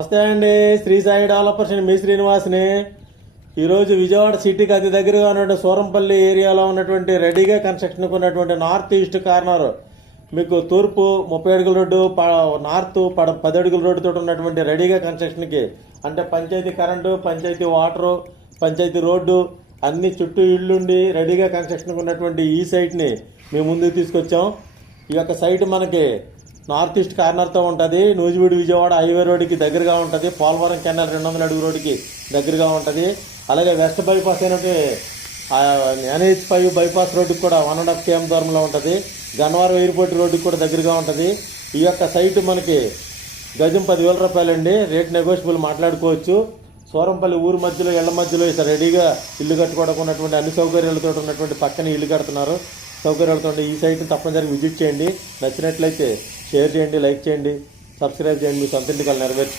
నమస్తే అండి. శ్రీ సాయి డెవలపర్స్ మీ శ్రీనివాస్ని. ఈరోజు విజయవాడ సిటీకి అతి దగ్గరగా ఉన్నటువంటి సూరంపల్లి ఏరియాలో ఉన్నటువంటి రెడీగా కన్స్ట్రక్షన్కి ఉన్నటువంటి నార్త్ ఈస్ట్ కార్నర్, మీకు తూర్పు 30 అడుగుల రోడ్డు, నార్త్ 10 అడుగుల రోడ్డుతో ఉన్నటువంటి రెడీగా కన్స్ట్రక్షన్కి, అంటే panchayat current, panchayat water, panchayat road అన్ని చుట్టూ ఇళ్ళుండి రెడీగా కన్స్ట్రక్షన్కి ఉన్నటువంటి ఈ సైట్ని మేము ముందుకు తీసుకొచ్చాం. ఈ యొక్క సైట్ మనకి నార్త్ ఈస్ట్ కార్నర్తో ఉంటుంది. నూజివీడు విజయవాడ హైవే రోడ్డుకి దగ్గరగా ఉంటుంది. పోలవరం కెనాల్ 200 అడుగు రోడ్డుకి దగ్గరగా ఉంటుంది. అలాగే వెస్ట్ బైపాస్ అయినట్టు NH5 బైపాస్ రోడ్డుకి కూడా 1.5 km దూరంలో ఉంటుంది. గన్నవరం ఎయిర్పోర్ట్ రోడ్డుకి కూడా దగ్గరగా ఉంటుంది. ఈ యొక్క సైట్ మనకి గజం 10,000 రూపాయలండి. రేట్ నెగోషియబుల్ మాట్లాడుకోవచ్చు. సూరంపల్లి ఊరు మధ్యలో, ఇళ్ల మధ్యలో రెడీగా ఇల్లు కట్టుకోవడానికి ఉన్నటువంటి అన్ని సౌకర్యాలతో ఉన్నటువంటి పక్కన ఇల్లు కడుతున్నారు. సౌకర్యాలతో ఈ సైట్ని తప్పనిసరిగా విజిట్ చేయండి. నచ్చినట్లయితే షేర్ చేయండి, లైక్ చేయండి, సబ్స్క్రైబ్ చేయండి. మీ సొంత ఇంటికి నెరవేర్చు.